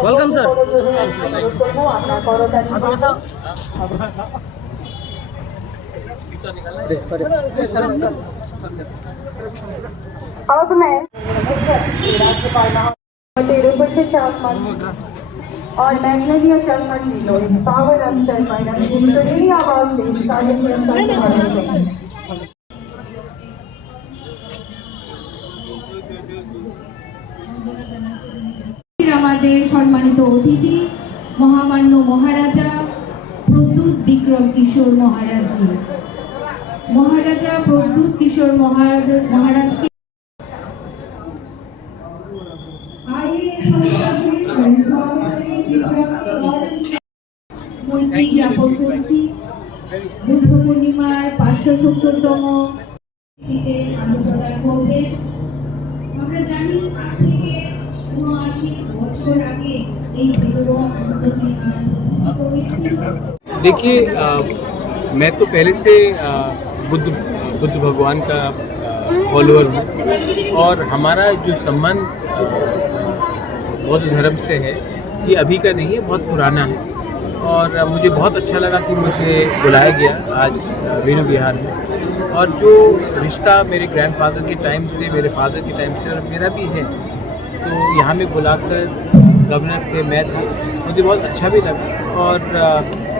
Welcome sir. अब मैं तिरुपति शासमान और मैग्नेशिया शासमान पावर अफसर मैडम जिनकी आवाज से सारे আমাদের সম্মানিত অতিথি মহামান্য মহারাজা প্রদ্যুৎ বিক্রম কিশোর মহারাজজি, মহারাজা প্রদ্যুৎ কিশোর মহারাজকে মৈত্রী জ্ঞাপন করছি। বুদ্ধ পূর্ণিমার 570তম তিথিতে আলোচনা করবেন। আমরা জানি আজ থেকে 79 বছর আগে এই বিরোধ देखिए, मैं तो पहले से बुद्ध भगवान का फॉलोअर हूँ और हमारा जो संबंध बौद्ध धर्म से है ये अभी का नहीं है, बहुत पुराना है। और मुझे बहुत अच्छा लगा कि मुझे बुलाया गया आज वेणु विहार में। और जो रिश्ता मेरे ग्रैंडफादर के टाइम से, मेरे फादर के टाइम से और मेरा भी है, तो यहाँ में बुलाकर गवर्नर थे, मैं था, मुझे बहुत अच्छा भी लगा। और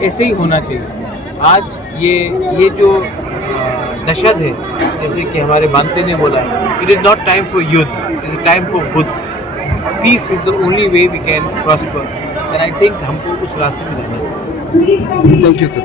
ऐसे ही होना चाहिए। आज ये जो दशद है, जैसे कि हमारे बांते ने बोला, it is not time for युद्ध, it is time for Buddha. Peace is the only way we can prosper, and I think हमको उस रास्ते में जाना चाहिए। Thank you sir.